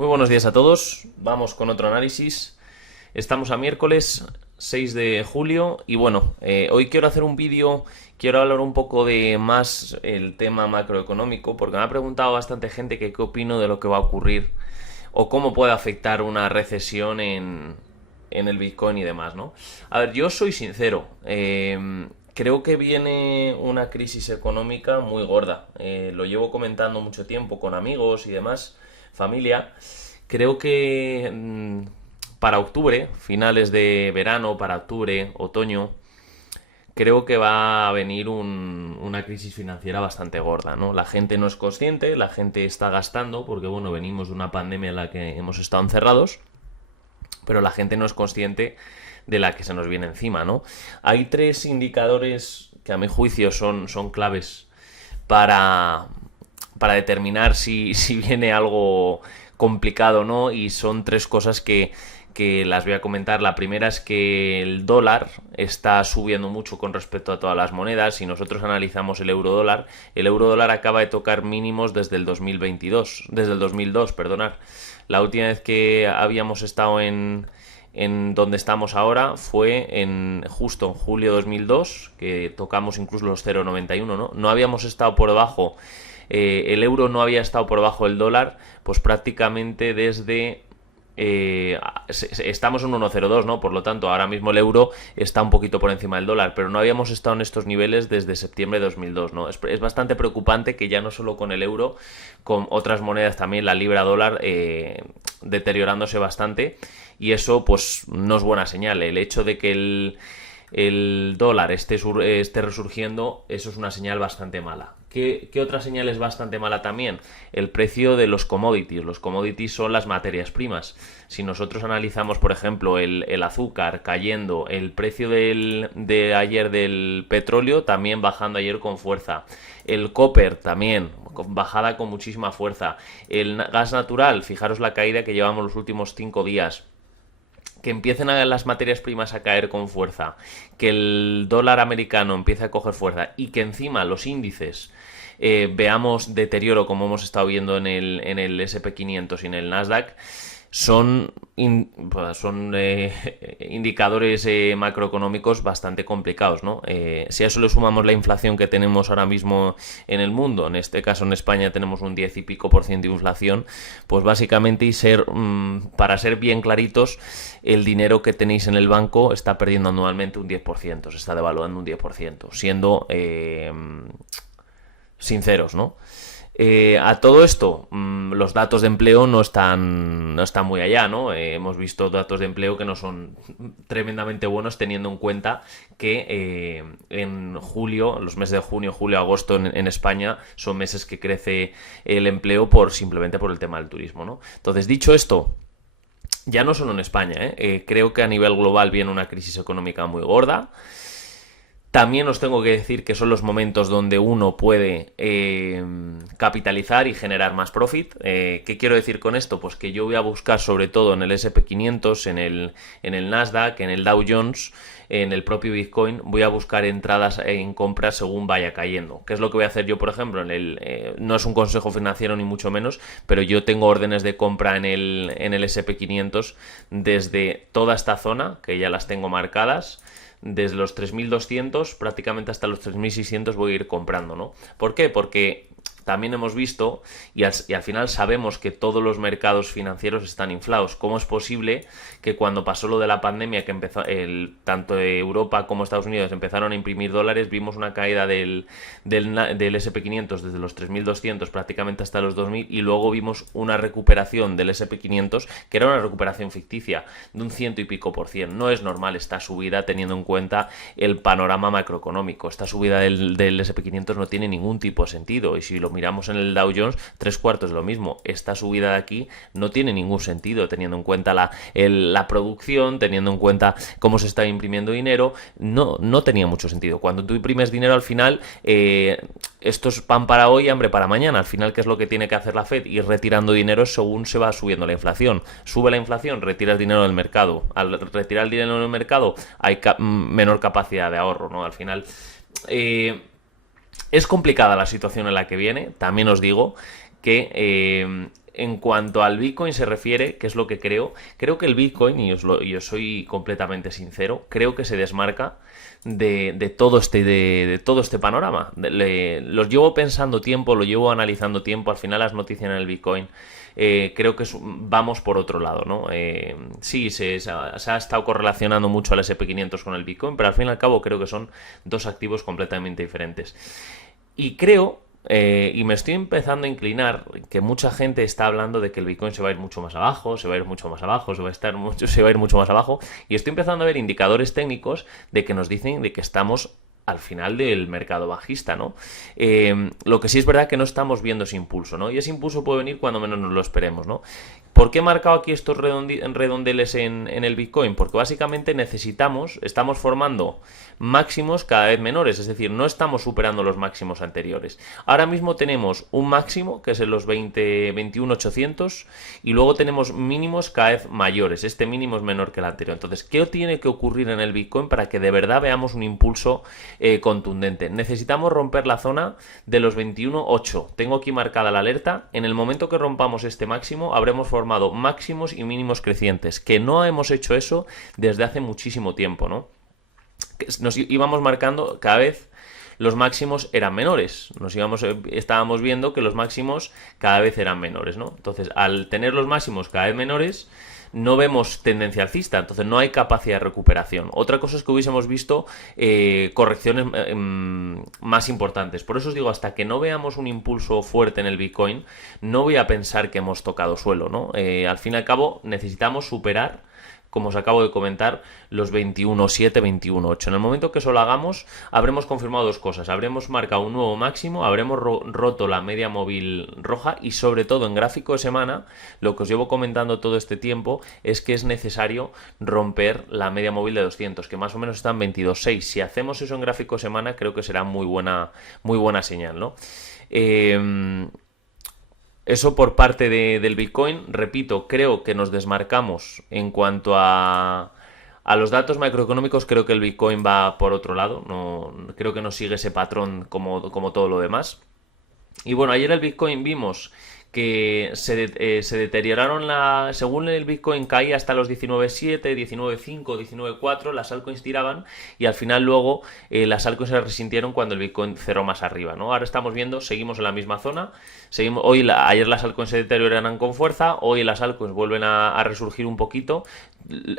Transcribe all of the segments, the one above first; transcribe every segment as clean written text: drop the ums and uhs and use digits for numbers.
Muy buenos días a todos. Vamos con otro análisis. Estamos a miércoles 6 de julio y bueno, hoy quiero hacer un vídeo, quiero hablar un poco de más el tema macroeconómico porque me ha preguntado bastante gente que qué opino de lo que va a ocurrir o cómo puede afectar una recesión en el Bitcoin y demás, ¿no? A ver, yo soy sincero. Creo que viene una crisis económica muy gorda. Lo llevo comentando mucho tiempo con amigos y demás, familia. Creo que para octubre, finales de verano, para octubre, otoño, creo que va a venir una crisis financiera bastante gorda, ¿no? La gente no es consciente, la gente está gastando, porque bueno, venimos de una pandemia en la que hemos estado encerrados, pero la gente no es consciente de la que se nos viene encima, ¿no? Hay tres indicadores que a mi juicio son claves para, para determinar si viene algo complicado o no, y son tres cosas que las voy a comentar. La primera es que el dólar está subiendo mucho con respecto a todas las monedas. Si nosotros analizamos el euro dólar acaba de tocar mínimos desde el 2022, desde el 2002, perdonad. La última vez que habíamos estado en donde estamos ahora fue justo en julio de 2002, que tocamos incluso los 0,91, ¿no? No habíamos estado por debajo, el euro no había estado por debajo del dólar, pues prácticamente desde... estamos en 1,02, ¿no? Por lo tanto, ahora mismo el euro está un poquito por encima del dólar, pero no habíamos estado en estos niveles desde septiembre de 2002, ¿no? Es bastante preocupante que ya no solo con el euro, con otras monedas también, la libra dólar deteriorándose bastante, y eso pues no es buena señal. El hecho de que el dólar esté resurgiendo, eso es una señal bastante mala. ¿Qué otra señal es bastante mala también? El precio de los commodities. Los commodities son las materias primas. Si nosotros analizamos, por ejemplo, el azúcar cayendo, el precio de ayer del petróleo también bajando ayer con fuerza. El copper también, bajada con muchísima fuerza. El gas natural, fijaros la caída que llevamos los últimos 5 días. Que empiecen las materias primas a caer con fuerza, que el dólar americano empiece a coger fuerza y que encima los índices veamos deterioro como hemos estado viendo en el SP500 y en el Nasdaq, son indicadores macroeconómicos bastante complicados, ¿no? Si a eso le sumamos la inflación que tenemos ahora mismo en el mundo, en este caso en España tenemos un 10 y pico por ciento de inflación, pues básicamente para ser bien claritos, el dinero que tenéis en el banco está perdiendo anualmente un 10%, se está devaluando un 10%, siendo sinceros, ¿no? A todo esto, los datos de empleo no están muy allá, ¿no? Hemos visto datos de empleo que no son tremendamente buenos, teniendo en cuenta que en julio, los meses de junio, julio, agosto en España son meses que crece el empleo simplemente por el tema del turismo, ¿no? Entonces, dicho esto, ya no solo en España, creo que a nivel global viene una crisis económica muy gorda. También os tengo que decir que son los momentos donde uno puede capitalizar y generar más profit. ¿Qué quiero decir con esto? Pues que yo voy a buscar sobre todo en el SP500, en el Nasdaq, en el Dow Jones, en el propio Bitcoin, voy a buscar entradas en compras según vaya cayendo. ¿Qué es lo que voy a hacer yo, por ejemplo? No es un consejo financiero ni mucho menos, pero yo tengo órdenes de compra en el SP500 desde toda esta zona, que ya las tengo marcadas. Desde los 3.200 prácticamente hasta los 3.600 voy a ir comprando, ¿no? ¿Por qué? Porque también hemos visto y al final sabemos que todos los mercados financieros están inflados. ¿Cómo es posible que cuando pasó lo de la pandemia, que empezó tanto Europa como Estados Unidos empezaron a imprimir dólares, vimos una caída del SP500 desde los 3.200 prácticamente hasta los 2.000, y luego vimos una recuperación del SP500 que era una recuperación ficticia de un 100 y pico por ciento? No es normal esta subida teniendo en cuenta el panorama macroeconómico. Esta subida del SP500 no tiene ningún tipo de sentido, y si lo miramos en el Dow Jones, 3/4 de lo mismo. Esta subida de aquí no tiene ningún sentido teniendo en cuenta la producción, teniendo en cuenta cómo se está imprimiendo dinero. No tenía mucho sentido. Cuando tú imprimes dinero, al final esto es pan para hoy, hambre para mañana. Al final, ¿qué es lo que tiene que hacer la Fed? Ir retirando dinero según se va subiendo la inflación. Sube la inflación, retiras dinero del mercado. Al retirar el dinero del mercado hay menor capacidad de ahorro, ¿no? Al final es complicada la situación en la que viene. También os digo que en cuanto al Bitcoin se refiere, que es lo que creo que el Bitcoin, y os soy completamente sincero, creo que se desmarca de todo este panorama. Los llevo pensando tiempo, lo llevo analizando tiempo, al final las noticias en el Bitcoin creo que vamos por otro lado, ¿no? Sí, se ha estado correlacionando mucho al SP500 con el Bitcoin, pero al fin y al cabo creo que son dos activos completamente diferentes. Y creo, y me estoy empezando a inclinar, que mucha gente está hablando de que el Bitcoin se va a ir mucho más abajo, se va a ir mucho más abajo, se va a ir mucho más abajo, y estoy empezando a ver indicadores técnicos de que nos dicen de que estamos al final del mercado bajista, ¿no? Lo que sí es verdad que no estamos viendo ese impulso, ¿no? Y ese impulso puede venir cuando menos nos lo esperemos, ¿no? ¿Por qué he marcado aquí estos redondeles en el Bitcoin? Porque básicamente estamos formando máximos cada vez menores, es decir, no estamos superando los máximos anteriores. Ahora mismo tenemos un máximo, que es en los 21.800, y luego tenemos mínimos cada vez mayores. Este mínimo es menor que el anterior. Entonces, ¿qué tiene que ocurrir en el Bitcoin para que de verdad veamos un impulso contundente? Necesitamos romper la zona de los 21.8. Tengo aquí marcada la alerta. En el momento que rompamos este máximo, habremos formado máximos y mínimos crecientes, que no hemos hecho eso desde hace muchísimo tiempo, ¿no? Nos íbamos marcando cada vez los máximos eran menores. Estábamos viendo que los máximos cada vez eran menores, ¿no? Entonces, al tener los máximos cada vez menores, no vemos tendencia alcista, entonces no hay capacidad de recuperación. Otra cosa es que hubiésemos visto correcciones más importantes. Por eso os digo, hasta que no veamos un impulso fuerte en el Bitcoin, no voy a pensar que hemos tocado suelo, ¿no? Al fin y al cabo, necesitamos superar, como os acabo de comentar, los 21.7, 21.8. En el momento que eso lo hagamos, habremos confirmado dos cosas. Habremos marcado un nuevo máximo, habremos roto la media móvil roja y, sobre todo, en gráfico de semana, lo que os llevo comentando todo este tiempo es que es necesario romper la media móvil de 200, que más o menos está en 22.6. Si hacemos eso en gráfico de semana, creo que será muy buena señal, ¿no? Eso por parte del Bitcoin. Repito, creo que nos desmarcamos en cuanto a los datos macroeconómicos. Creo que el Bitcoin va por otro lado. No, creo que no sigue ese patrón como todo lo demás. Y bueno, ayer el Bitcoin vimos que se deterioraron según el Bitcoin caía hasta los 19.7, 19.5, 19.4, las altcoins tiraban y al final luego las altcoins se resintieron cuando el Bitcoin cerró más arriba, ¿no? Ahora estamos viendo, seguimos en la misma zona, ayer las altcoins se deterioraron con fuerza, hoy las altcoins vuelven a resurgir un poquito.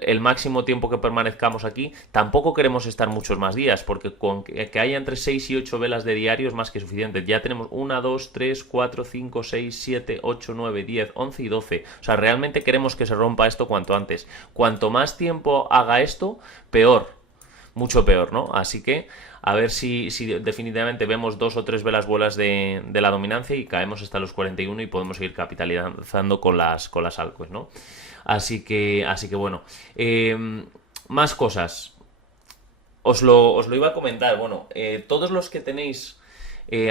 El máximo tiempo que permanezcamos aquí, tampoco queremos estar muchos más días, porque con que haya entre 6 y 8 velas de diario es más que suficiente. Ya tenemos 1, 2, 3, 4, 5, 6, 7, 8, 9, 10, 11 y 12. O sea, realmente queremos que se rompa esto cuanto antes. Cuanto más tiempo haga esto, peor. Mucho peor, ¿no? Así que a ver si definitivamente vemos 2 o 3 velas vuelas de la dominancia y caemos hasta los 41 y podemos seguir capitalizando con las altcoins, ¿no? Así que bueno. Más cosas. Os lo iba a comentar. Bueno, todos los que tenéis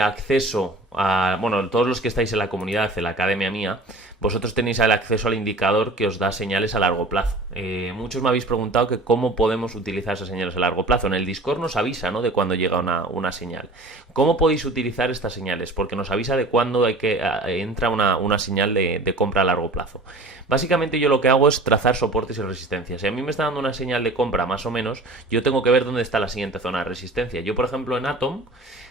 acceso a... Bueno, todos los que estáis en la comunidad, en la academia mía, vosotros tenéis el acceso al indicador que os da señales a largo plazo. Muchos me habéis preguntado que cómo podemos utilizar esas señales a largo plazo. En el Discord nos avisa, ¿no?, de cuándo llega una señal. ¿Cómo podéis utilizar estas señales? Porque nos avisa de cuándo entra una señal de compra a largo plazo. Básicamente yo lo que hago es trazar soportes y resistencias. Si a mí me está dando una señal de compra más o menos, yo tengo que ver dónde está la siguiente zona de resistencia. Yo, por ejemplo, en Atom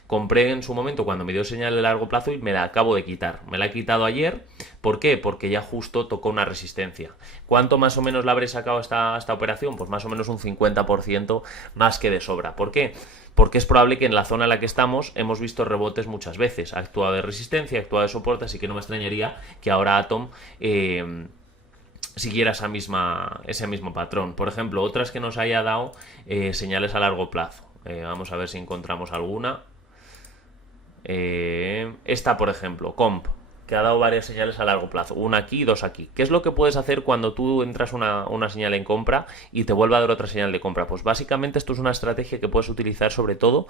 compré en su momento cuando me dio señal de largo plazo y me la acabo de quitar. Me la he quitado ayer. ¿Por qué? Porque ya justo tocó una resistencia. ¿Cuánto más o menos la habré sacado esta operación? Pues más o menos un 50% más que de sobra. ¿Por qué? Porque es probable que en la zona en la que estamos hemos visto rebotes muchas veces. Ha actuado de resistencia, ha actuado de soporte, así que no me extrañaría que ahora Atom siguiera ese mismo patrón. Por ejemplo, otras que nos haya dado señales a largo plazo. Vamos a ver si encontramos alguna. Esta, por ejemplo, Comp, que ha dado varias señales a largo plazo, una aquí y dos aquí. ¿Qué es lo que puedes hacer cuando tú entras una señal en compra y te vuelve a dar otra señal de compra? Pues básicamente esto es una estrategia que puedes utilizar sobre todo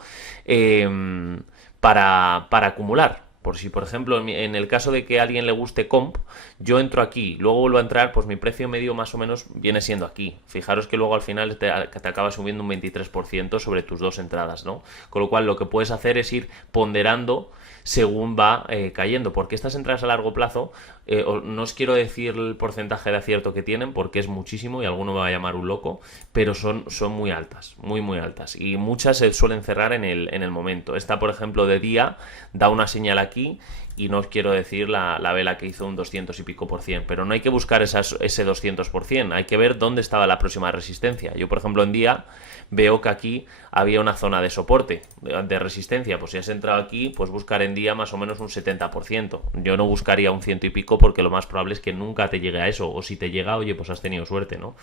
para acumular. Por si, por ejemplo, en el caso de que a alguien le guste Comp, yo entro aquí, luego vuelvo a entrar, pues mi precio medio más o menos viene siendo aquí. Fijaros que luego al final te acaba subiendo un 23% sobre tus dos entradas, ¿no? Con lo cual lo que puedes hacer es ir ponderando según va cayendo, porque estas entradas a largo plazo no os quiero decir el porcentaje de acierto que tienen porque es muchísimo y alguno me va a llamar un loco, pero son muy altas, muy altas. Y muchas se suelen cerrar en el momento. Esta, por ejemplo, de día da una señal aquí y no os quiero decir la vela que hizo un 200 y pico por cien, pero no hay que buscar ese 200%, hay que ver dónde estaba la próxima resistencia. Yo, por ejemplo, en día veo que aquí había una zona de soporte, de resistencia, pues si has entrado aquí, pues buscar en día más o menos un 70%. Yo no buscaría un ciento y pico porque lo más probable es que nunca te llegue a eso, o si te llega, oye, pues has tenido suerte, ¿no?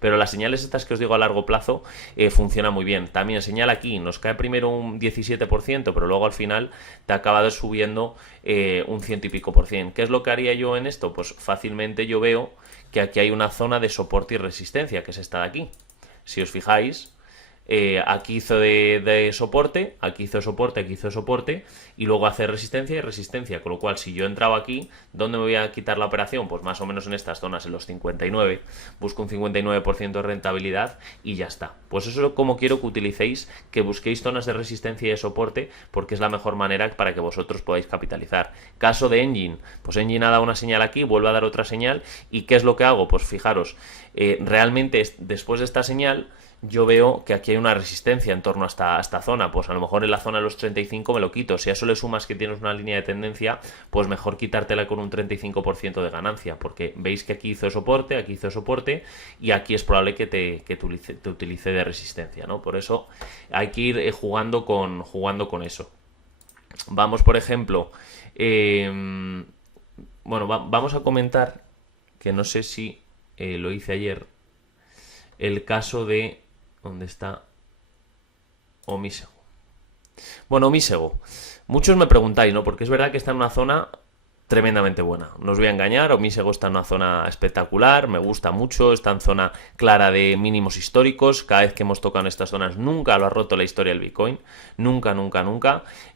Pero las señales estas que os digo a largo plazo funcionan muy bien. También señal aquí, nos cae primero un 17%, pero luego al final te acaba subiendo un ciento y pico por cien. ¿Qué es lo que haría yo en esto? Pues fácilmente yo veo que aquí hay una zona de soporte y resistencia, que es esta de aquí. Si os fijáis, aquí hizo de soporte, aquí hizo soporte, aquí hizo soporte, y luego hace resistencia y resistencia, con lo cual si yo entraba aquí, ¿dónde me voy a quitar la operación? Pues más o menos en estas zonas, en los 59, busco un 59% de rentabilidad y ya está. Pues eso es como quiero que utilicéis, que busquéis zonas de resistencia y de soporte, porque es la mejor manera para que vosotros podáis capitalizar. Caso de Engine, pues Engine ha dado una señal aquí, vuelve a dar otra señal, ¿y qué es lo que hago? Pues fijaros, realmente después de esta señal, yo veo que aquí hay una resistencia en torno a esta zona, pues a lo mejor en la zona de los 35 me lo quito. Si a eso le sumas que tienes una línea de tendencia, pues mejor quitártela con un 35% de ganancia, porque veis que aquí hizo soporte y aquí es probable que te utilice de resistencia, ¿no? Por eso hay que ir jugando con eso. Vamos, por ejemplo, bueno, vamos a comentar, que no sé si lo hice ayer, el caso de... ¿Dónde está? Omisego. Bueno, Omisego. Muchos me preguntáis, ¿no? Porque es verdad que está en una zona tremendamente buena. No os voy a engañar, Omisego está en una zona espectacular, me gusta mucho, está en zona clara de mínimos históricos. Cada vez que hemos tocado en estas zonas nunca lo ha roto la historia del Bitcoin. Nunca.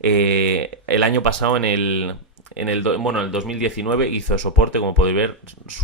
El año pasado en el 2019 hizo soporte, como podéis ver,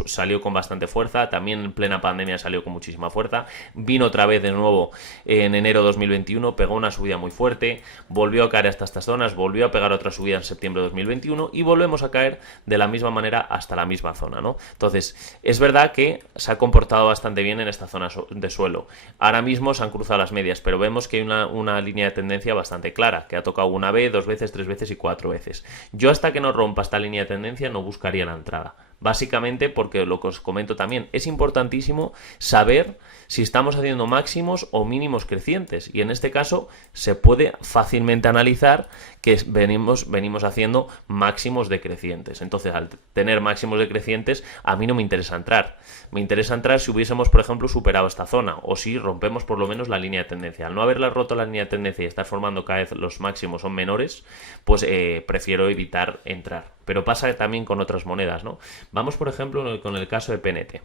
salió con bastante fuerza, también en plena pandemia salió con muchísima fuerza, vino otra vez de nuevo en enero de 2021, pegó una subida muy fuerte, volvió a caer hasta estas zonas, volvió a pegar otra subida en septiembre de 2021 y volvemos a caer de la misma manera hasta la misma zona, ¿no? Entonces, es verdad que se ha comportado bastante bien en esta zona de suelo. Ahora mismo se han cruzado las medias, pero vemos que hay una línea de tendencia bastante clara, que ha tocado una vez, dos veces, tres veces y cuatro veces. Yo hasta que no rompa esta línea de tendencia no buscaría la entrada. Básicamente porque lo que os comento también, es importantísimo saber si estamos haciendo máximos o mínimos crecientes, y en este caso se puede fácilmente analizar que venimos haciendo máximos decrecientes. Entonces, al tener máximos decrecientes, a mí no me interesa entrar. Me interesa entrar si hubiésemos, por ejemplo, superado esta zona, o si rompemos por lo menos la línea de tendencia. Al no haberla roto la línea de tendencia y estar formando cada vez los máximos son menores, pues prefiero evitar entrar. Pero pasa también con otras monedas, ¿no? Vamos, por ejemplo, con el caso de PNT.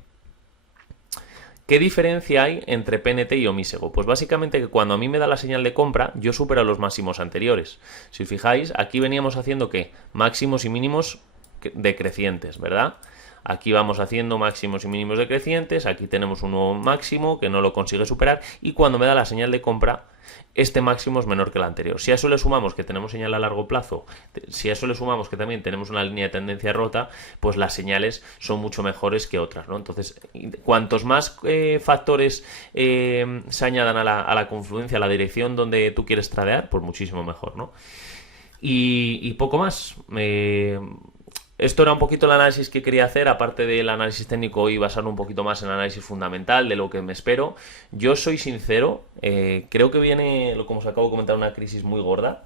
¿Qué diferencia hay entre PNT y Omisego? Pues básicamente que cuando a mí me da la señal de compra, yo supero los máximos anteriores. Si os fijáis, aquí veníamos haciendo ¿qué? Máximos y mínimos decrecientes, ¿verdad? Aquí vamos haciendo máximos y mínimos decrecientes, aquí tenemos un nuevo máximo que no lo consigue superar, y cuando me da la señal de compra, este máximo es menor que el anterior. Si a eso le sumamos que tenemos señal a largo plazo, si a eso le sumamos que también tenemos una línea de tendencia rota, pues las señales son mucho mejores que otras, ¿no? Entonces, cuantos más factores se añadan a la confluencia, a la dirección donde tú quieres tradear, pues muchísimo mejor, ¿no? Y poco más. Esto era un poquito el análisis que quería hacer, aparte del análisis técnico y basarlo un poquito más en el análisis fundamental de lo que me espero. Yo soy sincero, creo que viene, como os acabo de comentar, una crisis muy gorda.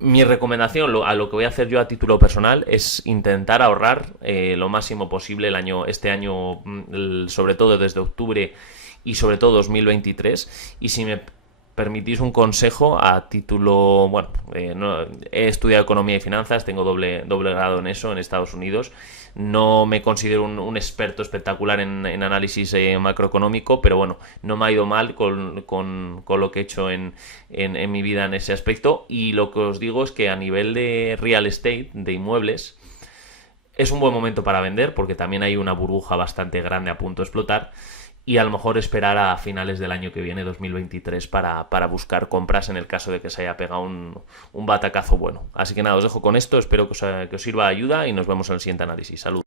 Mi recomendación, a lo que voy a hacer yo a título personal, es intentar ahorrar lo máximo posible este año, sobre todo desde octubre y sobre todo 2023. Y si me permitís un consejo a título, bueno, no, he estudiado economía y finanzas, tengo doble grado en eso en Estados Unidos. No me considero un experto espectacular en análisis macroeconómico, pero bueno, no me ha ido mal con lo que he hecho en mi vida en ese aspecto. Y lo que os digo es que a nivel de real estate, de inmuebles, es un buen momento para vender, porque también hay una burbuja bastante grande a punto de explotar. Y a lo mejor esperar a finales del año que viene, 2023, para buscar compras en el caso de que se haya pegado un batacazo bueno. Así que nada, os dejo con esto, espero que os sirva de ayuda y nos vemos en el siguiente análisis. Salud.